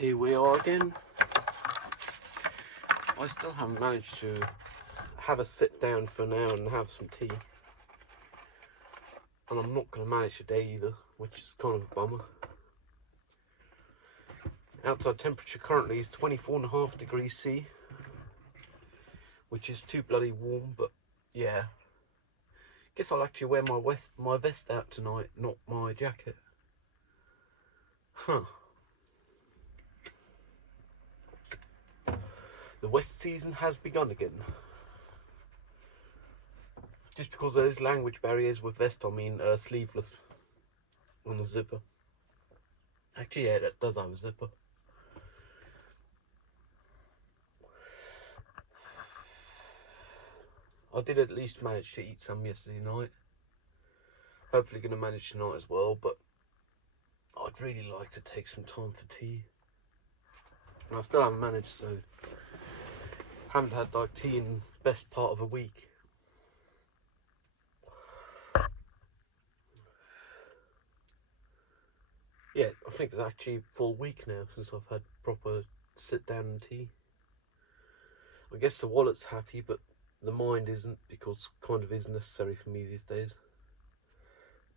Here we are again. I still haven't managed to have a sit down for now and have some tea. And I'm not going to manage today either, which is kind of a bummer. Outside temperature currently is 24.5 degrees C, which is too bloody warm, but yeah. Guess I'll actually wear my vest out tonight, not my jacket. Huh. The West season has begun again. Just because there's language barriers with vest, I mean sleeveless on a zipper. Actually, yeah, that does have a zipper. I did at least manage to eat some yesterday night. Hopefully going to manage tonight as well, but I'd really like to take some time for tea. And I still haven't managed, so haven't had like tea in best part of a week. Yeah, I think it's actually a full week now since I've had proper sit down and tea. I guess the wallet's happy, but the mind isn't, because it kind of is necessary for me these days.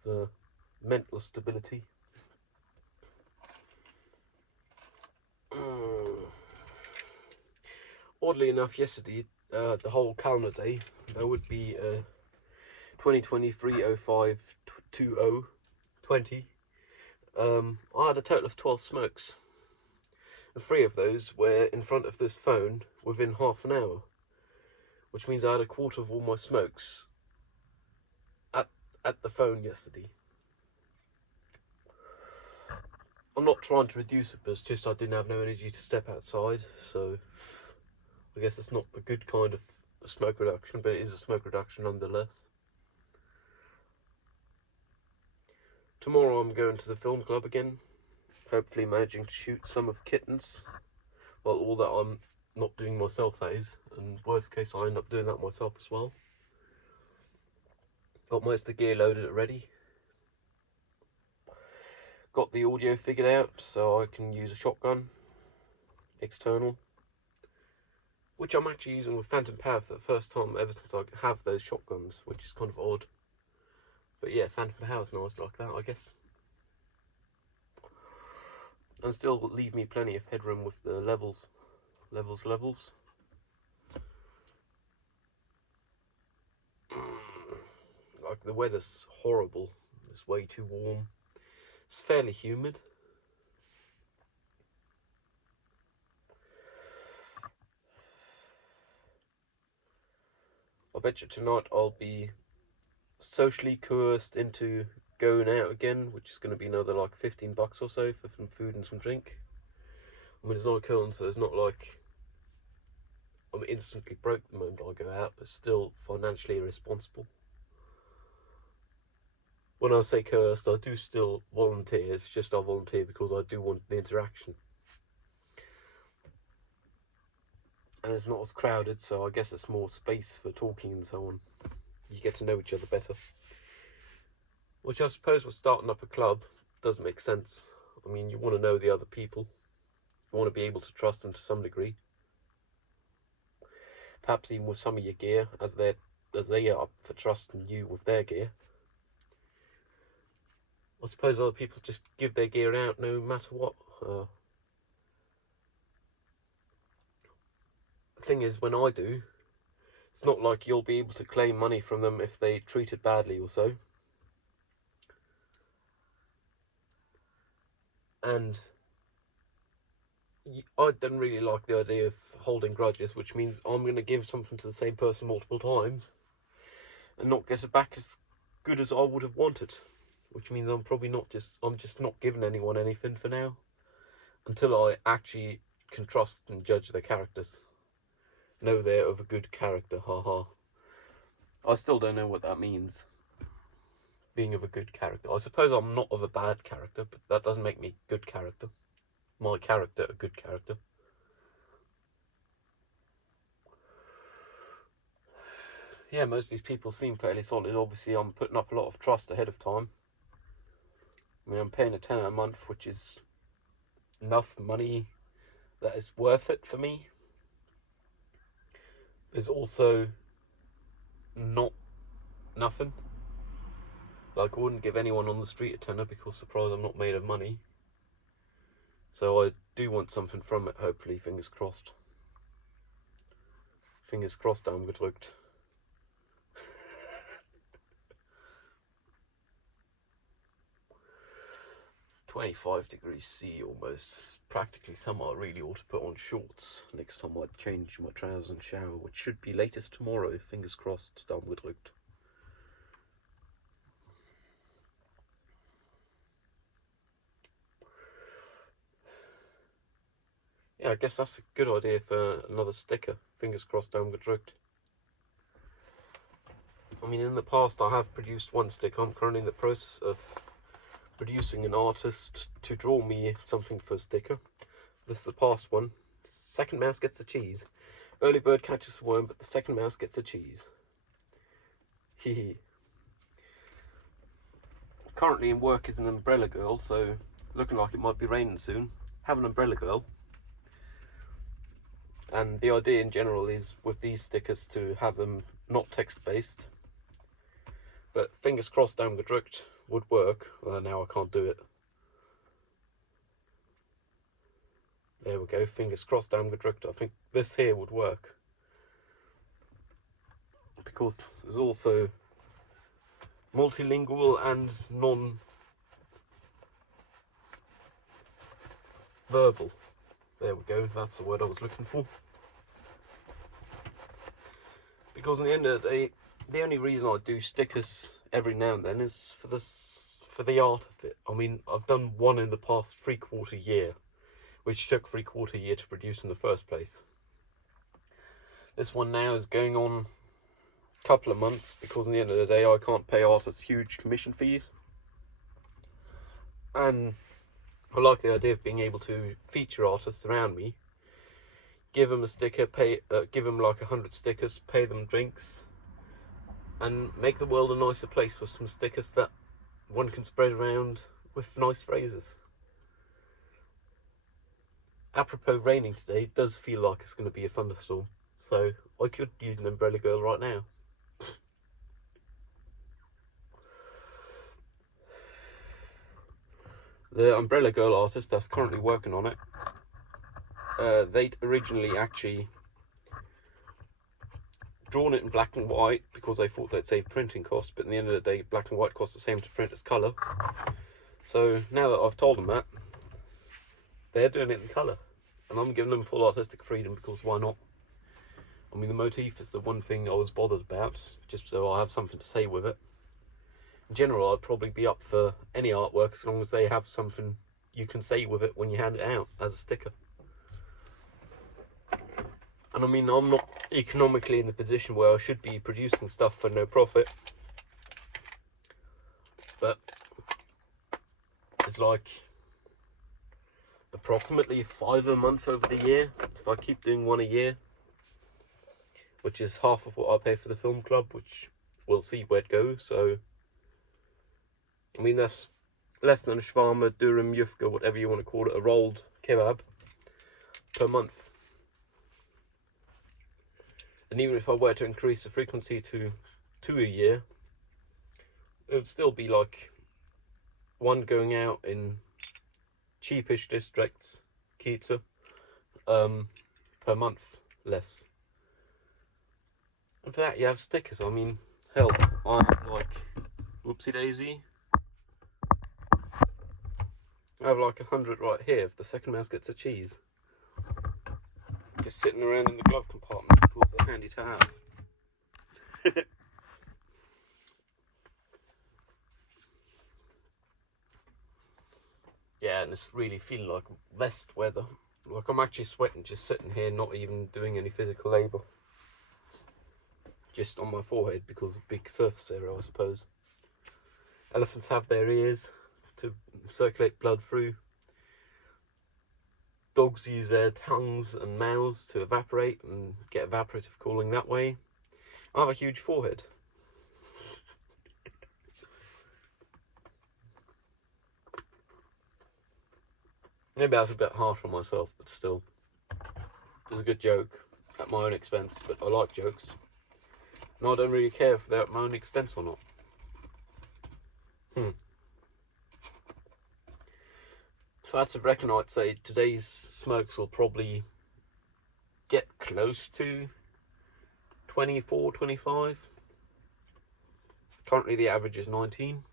For mental stability. Oddly enough, yesterday, the whole calendar day, there would be 2023-05-2020. I had a total of 12 smokes. And 3 of those were in front of this phone within half an hour. Which means I had a quarter of all my smokes at the phone yesterday. I'm not trying to reduce it, but it's just I didn't have no energy to step outside, so I guess it's not the good kind of smoke reduction, but it is a smoke reduction nonetheless. Tomorrow I'm going to the film club again, hopefully managing to shoot some of Kittens. Well, all that I'm not doing myself, that is, and worst case I end up doing that myself as well. Got most of the gear loaded already. Got the audio figured out so I can use a shotgun, external, which I'm actually using with Phantom Power for the first time ever since I have those shotguns, which is kind of odd. But yeah, Phantom Power's nice like that, I guess. And still leave me plenty of headroom with the levels. Like, the weather's horrible. It's way too warm. It's fairly humid. I bet you tonight I'll be socially coerced into going out again, which is going to be another like $15 or so for some food and some drink. I mean, it's not a kiln, so it's not like I'm instantly broke the moment I go out, but still financially irresponsible. When I say coerced, I do still volunteer. It's just I volunteer because I do want the interaction. And it's not as crowded, so I guess it's more space for talking and so on. You get to know each other better. Which I suppose with starting up a club does make sense. I mean, you want to know the other people. You want to be able to trust them to some degree. Perhaps even with some of your gear, as they are up for trusting you with their gear. I suppose other people just give their gear out no matter what. The thing is, when I do, it's not like you'll be able to claim money from them if they treat it badly or so. And I don't really like the idea of holding grudges, which means I'm going to give something to the same person multiple times and not get it back as good as I would have wanted. Which means I'm just not giving anyone anything for now, until I actually can trust and judge their characters. Know they're of a good character, haha. I still don't know what that means, being of a good character. I suppose I'm not of a bad character, but that doesn't make me good character. My character a good character. Yeah, most of these people seem fairly solid. Obviously, I'm putting up a lot of trust ahead of time. I mean, I'm paying a tenner a month, which is enough money that is worth it for me. There's also not nothing. Like, I wouldn't give anyone on the street a tenner because, surprise, I'm not made of money. So I do want something from it, hopefully, fingers crossed. Fingers crossed, Daumen gedrückt. 25 degrees C almost. Practically summer. I really ought to put on shorts next time I change my trousers and shower, which should be latest tomorrow. Fingers crossed, Daumen gedrückt. Yeah, I guess that's a good idea for another sticker. Fingers crossed, Daumen gedrückt. I mean, in the past I have produced one sticker. I'm currently in the process of producing an artist to draw me something for a sticker. This is the past one. Second mouse gets the cheese. Early bird catches the worm, but the second mouse gets the cheese. Hee. Currently in work is an umbrella girl, so looking like it might be raining soon. Have an umbrella girl. And the idea in general is with these stickers to have them not text-based. But fingers crossed, Daumen gedrückt would work. Now I can't do it. There we go, fingers crossed, Daumen gedrückt. I think this here would work. Because there's also multilingual and non-verbal. There we go, that's the word I was looking for. Because at the end of the day, the only reason I do stickers every now and then is for the art of it. I mean, I've done one in the past 3/4 year, which took 3/4 year to produce in the first place. This one now is going on a couple of months because at the end of the day I can't pay artists huge commission fees. And I like the idea of being able to feature artists around me, give them a sticker, give them like 100 stickers, pay them drinks, and make the world a nicer place with some stickers that one can spread around with nice phrases. Apropos raining today, it does feel like it's going to be a thunderstorm, so I could use an umbrella girl right now. The umbrella girl artist that's currently working on it, they'd originally actually drawn it in black and white because they thought they'd save printing costs, but at the end of the day black and white costs the same to print as colour. So now that I've told them that, they're doing it in colour, and I'm giving them full artistic freedom because why not? I mean, the motif is the one thing I was bothered about, just so I have something to say with it. In general, I'd probably be up for any artwork as long as they have something you can say with it when you hand it out as a sticker. And I mean, I'm not economically in the position where I should be producing stuff for no profit, but it's like approximately 5 a month over the year if I keep doing one a year, which is half of what I pay for the film club, which we'll see where it goes. So I mean, that's less than a shawarma, dürüm, yufka, whatever you want to call it, a rolled kebab per month. And even if I were to increase the frequency to 2 a year, it would still be like one going out in cheapish districts, Kieza, per month less. And for that you have stickers. I mean, hell, I have like, whoopsie daisy, I have like 100 right here if the second mouse gets a cheese. Just sitting around in the glove compartment because they're handy to have. Yeah, and it's really feeling like vest weather. Like I'm actually sweating just sitting here, not even doing any physical labour. Just on my forehead because of big surface area, I suppose. Elephants have their ears to circulate blood through. Dogs use their tongues and mouths to evaporate and get evaporative cooling that way. I have a huge forehead. Maybe that's a bit harsh on myself, but still. It's a good joke at my own expense, but I like jokes. And I don't really care if they're at my own expense or not. If I had to reckon, I'd say today's smokes will probably get close to 24, 25. Currently the average is 19.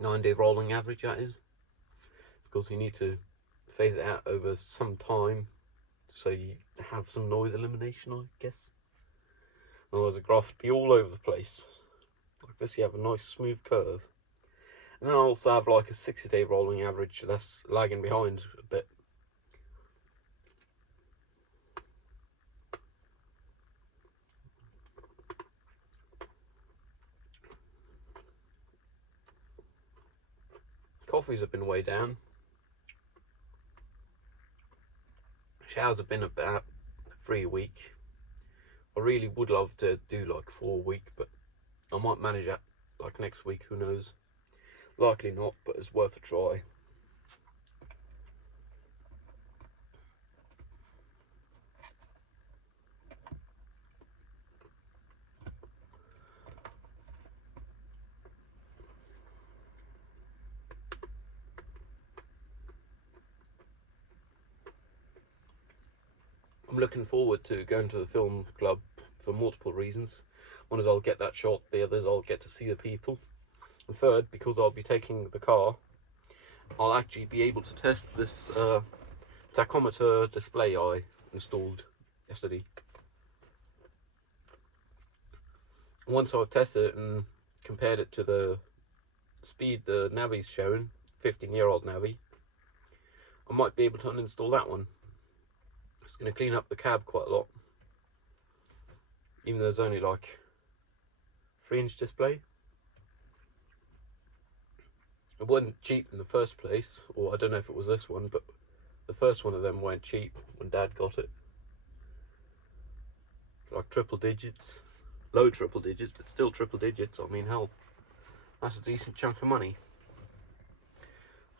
9-day rolling average, that is. Because you need to phase it out over some time so you have some noise elimination, I guess. Otherwise the graph would be all over the place. Like this, you have a nice smooth curve. And then I also have like a 60-day rolling average that's lagging behind a bit. Coffees have been way down. Showers have been about 3 a week. I really would love to do like 4 a week, but I might manage that like next week, who knows. Likely not, but it's worth a try. I'm looking forward to going to the film club for multiple reasons. One is I'll get that shot, the other is I'll get to see the people. And third, because I'll be taking the car, I'll actually be able to test this tachometer display I installed yesterday. Once I've tested it and compared it to the speed the Navi's showing, 15-year-old Navi, I might be able to uninstall that one. It's going to clean up the cab quite a lot, even though there's only like 3-inch display. It wasn't cheap in the first place, or I don't know if it was this one, but the first one of them went cheap when Dad got it. Like triple digits, low triple digits, but still triple digits. I mean, hell, that's a decent chunk of money.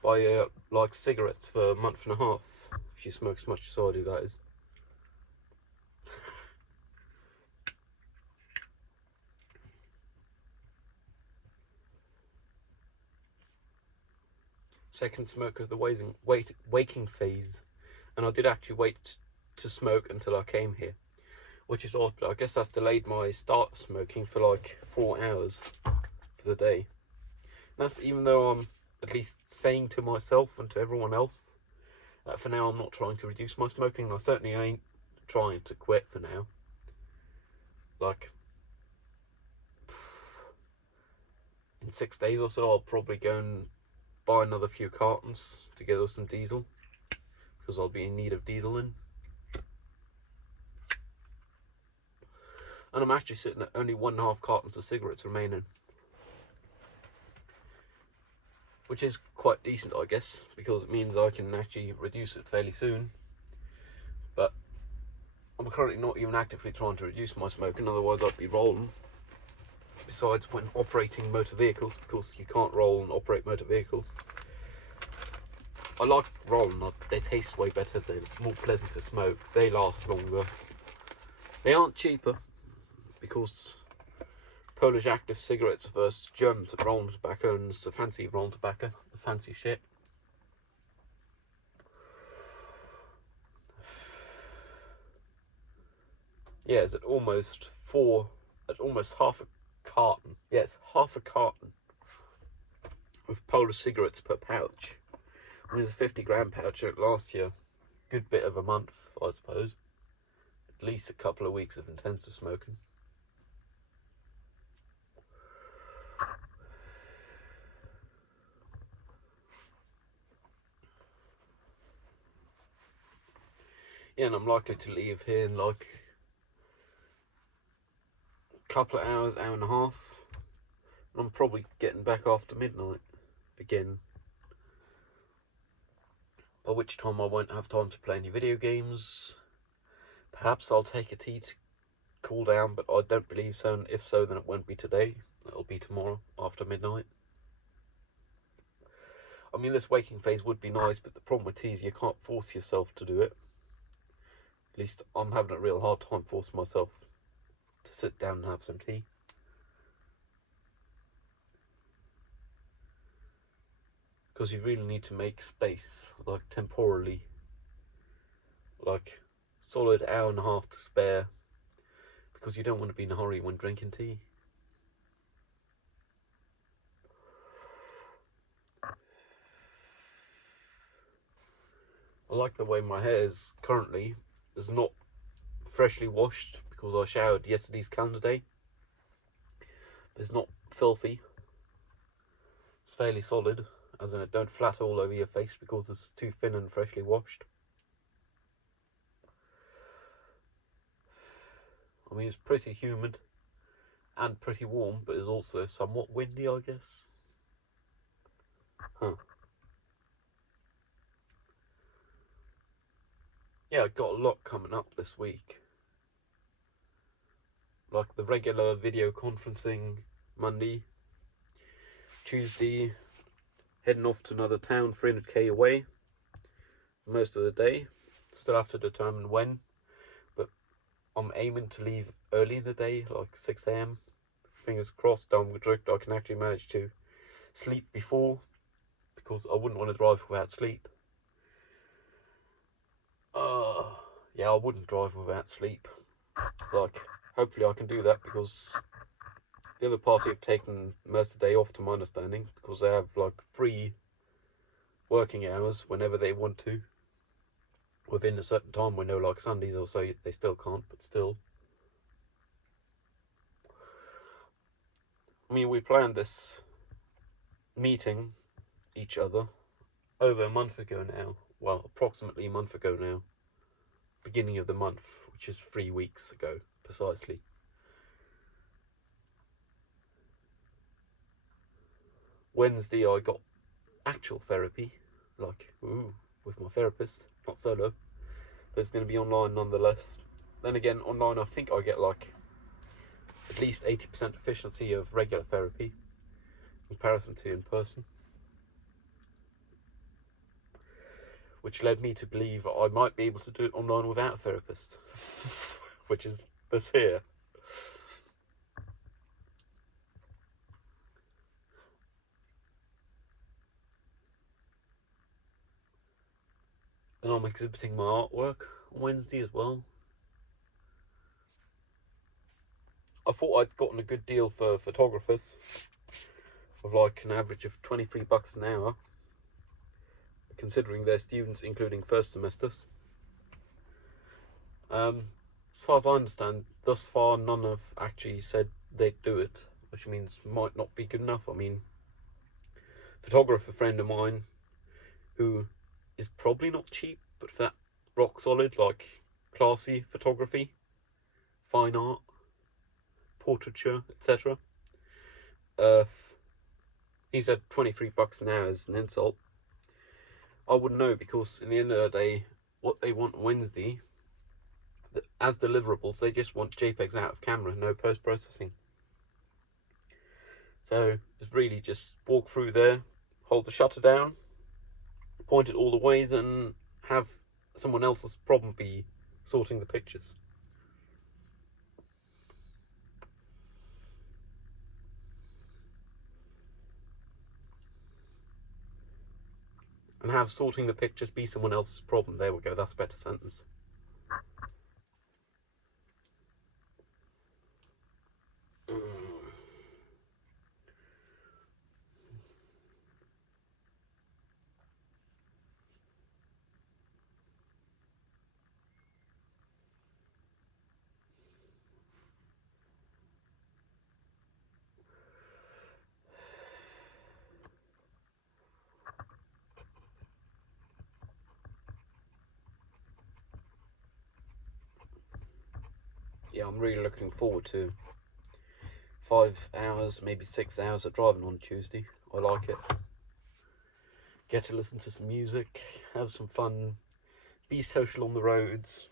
Buy like cigarettes for a month and a half if you smoke as much as I do, that is. Second smoke of the waking phase, and I did actually wait to smoke until I came here, which is odd, but I guess that's delayed my start smoking for like 4 hours for the day. And that's even though I'm at least saying to myself and to everyone else that for now I'm not trying to reduce my smoking, and I certainly ain't trying to quit for now. Like, in 6 days or so I'll probably go and buy another few cartons to get us some diesel, because I'll be in need of diesel in. And I'm actually sitting at only 1.5 cartons of cigarettes remaining, which is quite decent, I guess, because it means I can actually reduce it fairly soon. But I'm currently not even actively trying to reduce my smoking, otherwise I'd be rolling. Besides, when operating motor vehicles, because you can't roll and operate motor vehicles. I like rolling, they taste way better, they're more pleasant to smoke, they last longer. They aren't cheaper, because Polish Active cigarettes versus German rolling tobacco, and it's the fancy rolling tobacco, the fancy shit. Yeah, it's at almost half a carton. Yeah, it's half a carton of Polish cigarettes per pouch. I mean, it's a 50-gram pouch, it lasts you a good bit of a month, I suppose. At least a couple of weeks of intensive smoking. Yeah, and I'm likely to leave here in like a couple of hours, hour and a half. And I'm probably getting back after midnight again. By which time I won't have time to play any video games. Perhaps I'll take a tea to cool down, but I don't believe so, and if so, then it won't be today. It'll be tomorrow after midnight. I mean, this waking phase would be nice, but the problem with tea is you can't force yourself to do it. At least I'm having a real hard time forcing myself to sit down and have some tea. Because you really need to make space, like temporally, like solid hour and a half to spare, because you don't want to be in a hurry when drinking tea. I like the way my hair is currently. It's not freshly washed because I showered yesterday's calendar day. But it's not filthy. It's fairly solid, as in it don't flat all over your face because it's too thin and freshly washed. I mean, it's pretty humid and pretty warm, but it's also somewhat windy, I guess. Huh. Yeah, I got a lot coming up this week. Like the regular video conferencing Monday, Tuesday, heading off to another town 300k away most of the day. Still have to determine when, but I'm aiming to leave early in the day, like 6 a.m. Fingers crossed, down with drift, I can actually manage to sleep before, because I wouldn't want to drive without sleep. Yeah, I wouldn't drive without sleep. Like, hopefully I can do that, because the other party have taken most of the day off, to my understanding, because they have like free working hours whenever they want to, within a certain time window, like Sundays or so. They still can't, but still. I mean, we planned this meeting each other over a month ago now. Well, approximately a month ago now. Beginning of the month, which is 3 weeks ago, precisely. Wednesday I got actual therapy, like, with my therapist, not solo, but it's going to be online nonetheless. Then again, online I think I get like at least 80% efficiency of regular therapy in comparison to in person, which led me to believe I might be able to do it online without a therapist, which is this here. Then I'm exhibiting my artwork on Wednesday as well. I thought I'd gotten a good deal for photographers, of like an average of $23 an hour, considering they're students, including first semesters. As far as I understand, thus far none have actually said they'd do it, which means might not be good enough. I mean, photographer friend of mine, who is probably not cheap, but for that rock solid, like classy photography, fine art, portraiture, etc. He said $23 an hour is an insult. I wouldn't know, because in the end of the day, what they want Wednesday, as deliverables, they just want JPEGs out of camera, no post-processing. So it's really just walk through there, hold the shutter down, point it all the ways, and have someone else's problem be sorting the pictures. And have sorting the pictures be someone else's problem. There we go, that's a better sentence. Yeah, I'm really looking forward to 5 hours, maybe 6 hours of driving on Tuesday. I like it. Get to listen to some music, have some fun, be social on the roads,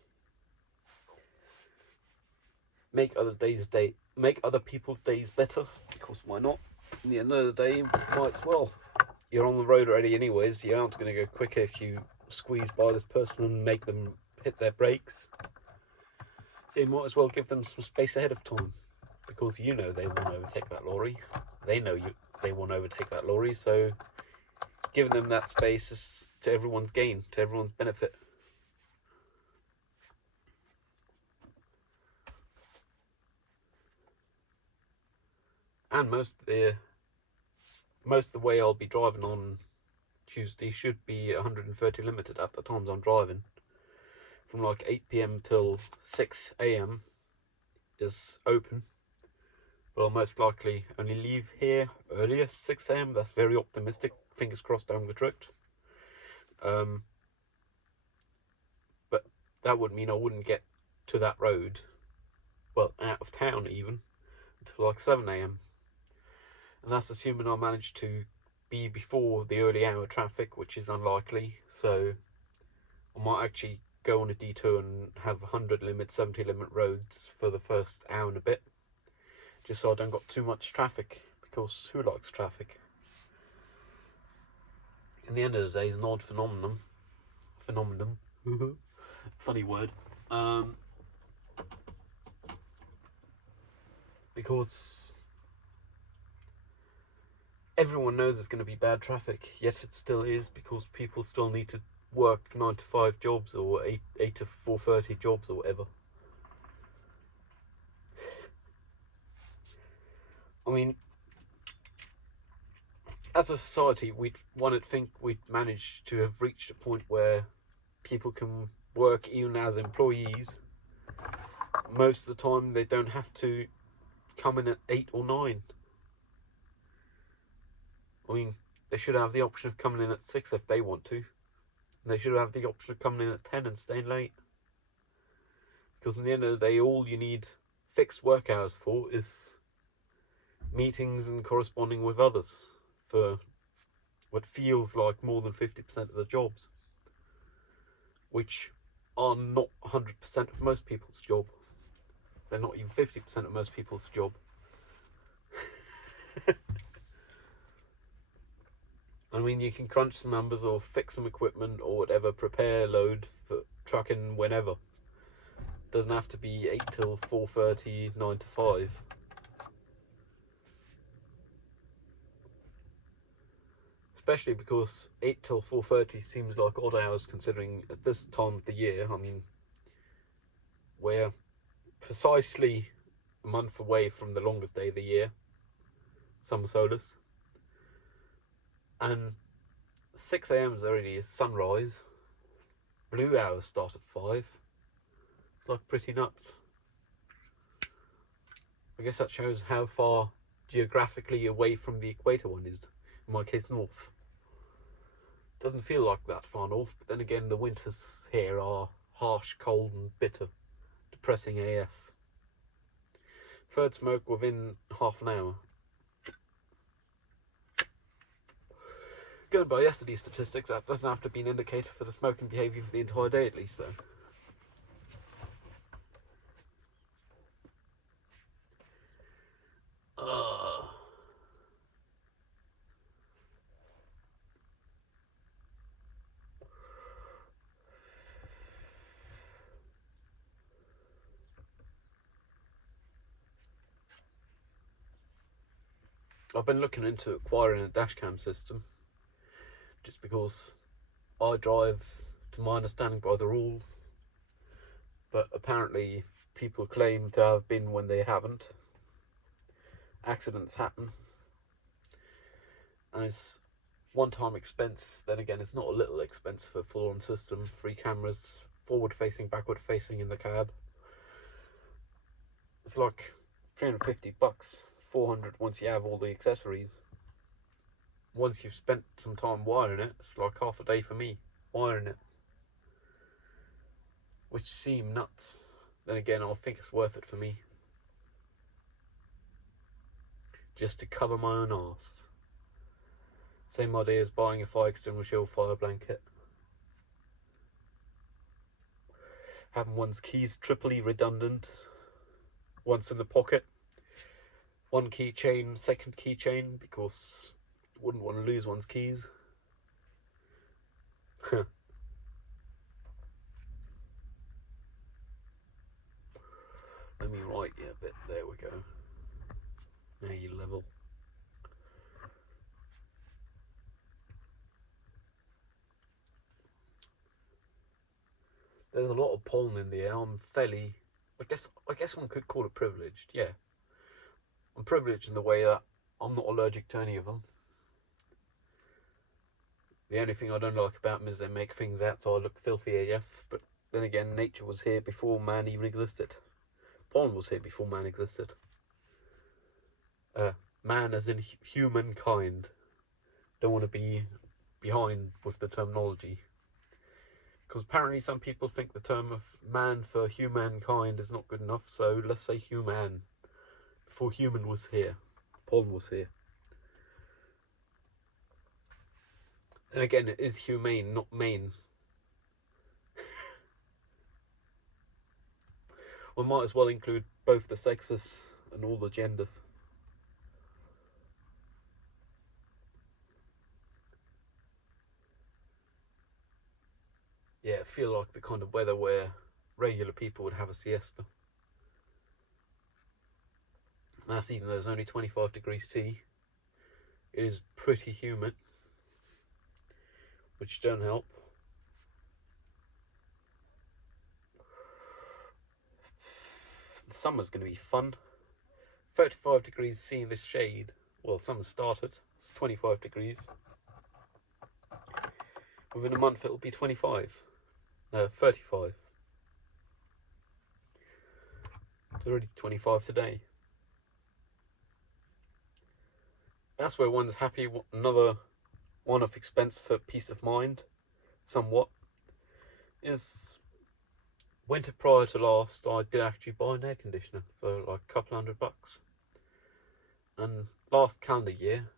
make other people's days better, because why not? In the end of the day, might as well. you're on the road already anyways. You aren't going to go quicker if you squeeze by this person and make them hit their brakes. So you might as well give them some space ahead of time, because you know they want to overtake that lorry. They know they want to overtake that lorry, so giving them that space is to everyone's gain, to everyone's benefit. And most of the way I'll be driving on Tuesday should be 130 limited at the times I'm driving. From like 8 p.m. till 6 a.m. is open, but I'll most likely only leave here earlier, 6 a.m. That's very optimistic. Fingers crossed I'm tricked. But that would mean I wouldn't get to that road, well, out of town even, until like 7 a.m. And that's assuming I manage to be before the early hour traffic, which is unlikely. So I might actually go on a detour and have 100 limit, 70 limit roads for the first hour and a bit, just so I don't got too much traffic, because who likes traffic? In the end of the day, it's an odd phenomenon. Funny word. Because everyone knows there's going to be bad traffic, yet it still is, because people still need to work 9 to 5 jobs, or 8 to 4:30 jobs, or whatever. I mean, as a society, one would think we'd managed to have reached a point where people can work even as employees. Most of the time, they don't have to come in at 8 or 9. I mean, they should have the option of coming in at 6 if they want to. And they should have the option of coming in at 10 and staying late. Because in the end of the day, all you need fixed work hours for is meetings and corresponding with others for what feels like more than 50% of the jobs, which are not 100% of most people's job. They're not even 50% of most people's job. I mean, you can crunch some numbers or fix some equipment or whatever, prepare a load for trucking whenever. Doesn't have to be 8 till 4:30, 9 to 5. Especially because 8 till 4:30 seems like odd hours considering at this time of the year. I mean, we're precisely a month away from the longest day of the year, summer solstice. And 6 a.m. is already sunrise. Blue hours start at 5. It's like pretty nuts. I guess that shows how far geographically away from the equator one is. In my case, north. Doesn't feel like that far north, but then again, the winters here are harsh, cold, and bitter. Depressing AF. Third smoke within half an hour. Going by yesterday's statistics, that doesn't have to be an indicator for the smoking behaviour for the entire day, at least, though. I've been looking into acquiring a dashcam system, just because I drive, to my understanding, by the rules, but apparently people claim to have been when they haven't. Accidents happen, and it's one-time expense. Then again, it's not a little expense for a full-on system. 3 cameras, forward-facing, backward-facing in the cab. It's like $350, $400 once you have all the accessories. Once you've spent some time wiring it, it's like half a day for me wiring it, which seem nuts. Then again, I think it's worth it for me, just to cover my own arse. Same idea as buying a fire extinguisher or fire blanket. Having one's keys triply redundant, once in the pocket, one keychain, second keychain, because Wouldn't want to lose one's keys. Let me right you a bit. There we go. Now you level. There's a lot of pollen in the air. I'm fairly, I guess one could call it privileged. Yeah, I'm privileged in the way that I'm not allergic to any of them. The only thing I don't like about them is they make things outside look filthy AF. But then again, nature was here before man even existed. Pollen was here before man existed. Man as in humankind. Don't want to be behind with the terminology. Because apparently some people think the term of man for humankind is not good enough, so let's say human. Before human was here, pollen was here. And again, it is humane, not main. We might as well include both the sexes and all the genders. Yeah, I feel like the kind of weather where regular people would have a siesta. And that's even though it's only 25 degrees C. It is pretty humid, which don't help. The summer's going to be fun. 35 degrees C in this shade. Well, summer started. It's 25 degrees. Within a month it'll be 25. No, 35. It's already 25 today. That's where one's happy. Another one of expense for peace of mind, somewhat, is winter prior to last, I did actually buy an air conditioner for like a couple $100. And last calendar year,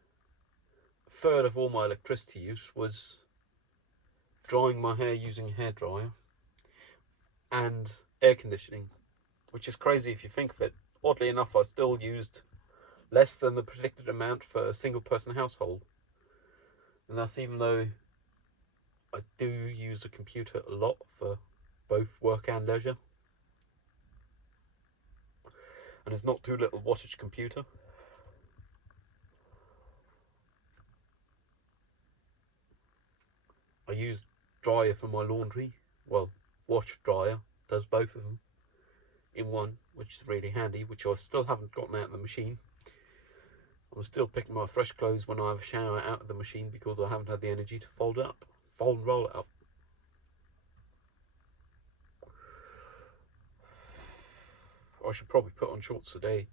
a third of all my electricity use was drying my hair using a hairdryer and air conditioning, which is crazy if you think of it. Oddly enough, I still used less than the predicted amount for a single person household. And that's even though I do use a computer a lot for both work and leisure. And it's not too little wattage computer. I use dryer for my laundry. Well, wash dryer does both of them in one, which is really handy, which I still haven't gotten out of the machine. I'm still picking my fresh clothes when I have a shower out of the machine because I haven't had the energy to fold and roll it up. I should probably put on shorts today,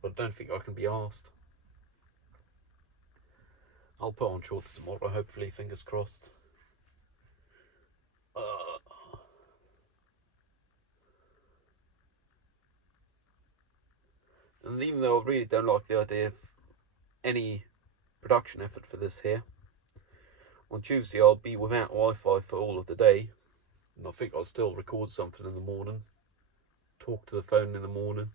but I don't think I can be asked. I'll put on shorts tomorrow, hopefully, fingers crossed. And even though I really don't like the idea of any production effort for this here, on Tuesday I'll be without Wi-Fi for all of the day, and I think I'll still record something in the morning, talk to the phone in the morning,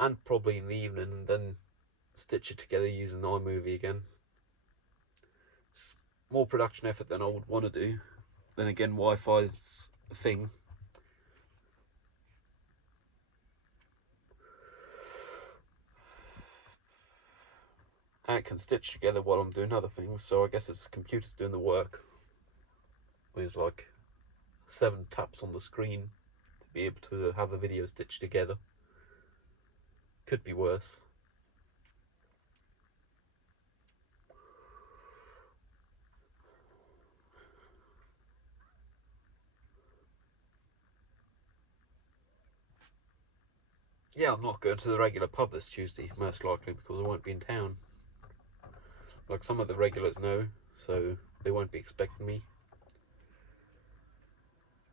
and probably in the evening, and then stitch it together using iMovie again. It's more production effort than I would want to do. Then again, Wi-Fi's a thing. And it can stitch together while I'm doing other things, so I guess it's the computer's doing the work. There's like 7 taps on the screen to be able to have a video stitched together. Could be worse. Yeah, I'm not going to the regular pub this Tuesday, most likely, because I won't be in town. Like some of the regulars know, so they won't be expecting me.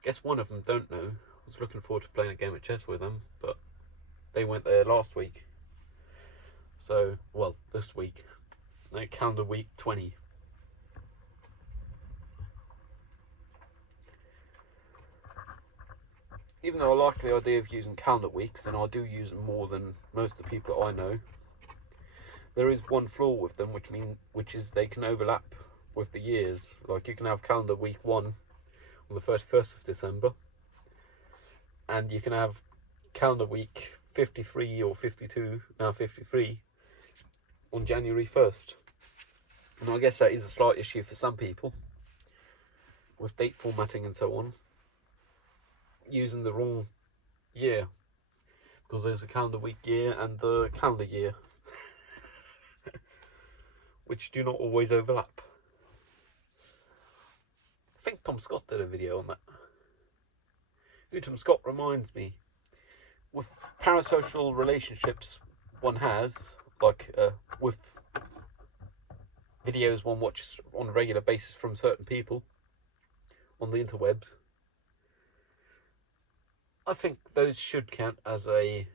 Guess one of them don't know. I was looking forward to playing a game of chess with them, but they went there last week. So, well, this week. No, calendar week 20. Even though I like the idea of using calendar weeks, and I do use them more than most of the people that I know, there is one flaw with them, which is they can overlap with the years. Like you can have calendar week 1 on the 31st of December, and you can have calendar week 53 or 52, now 53, on January 1st. And I guess that is a slight issue for some people with date formatting and so on, using the wrong year, because there's a calendar week year and the calendar year, which do not always overlap. I think Tom Scott did a video on that. Who Tom Scott reminds me, with parasocial relationships one has, like with videos one watches on a regular basis from certain people on the interwebs, I think those should count as a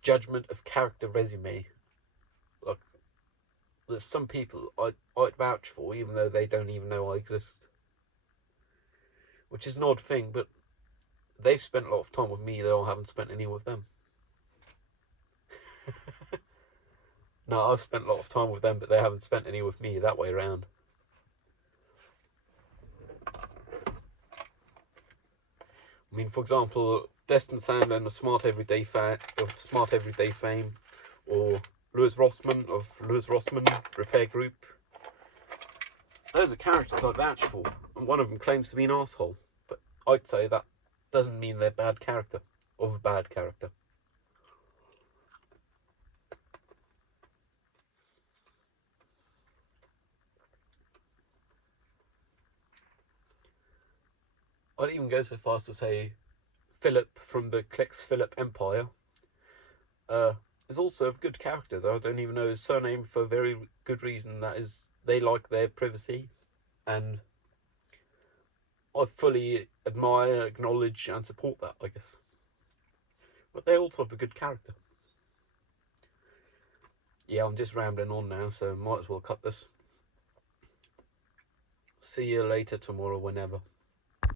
judgment of character resume. Like, there's some people I'd vouch for even though they don't even know I exist, which is an odd thing, but they've spent a lot of time with me though I haven't spent any with them. No, I've spent a lot of time with them, but they haven't spent any with me, that way around. I mean, for example, Destin Sandlin of Smart Everyday fame, or Lewis Rossman of Lewis Rossman Repair Group. Those are characters I vouch for, and one of them claims to be an asshole, but I'd say that doesn't mean they're bad character, of a bad character. I'd even go so far as to say Philip from the Klex Philip Empire is also a good character, though I don't even know his surname for a very good reason. That is, they like their privacy, and I fully admire, acknowledge, and support that, I guess. But they also have a good character. Yeah, I'm just rambling on now, so might as well cut this. See you later tomorrow, whenever.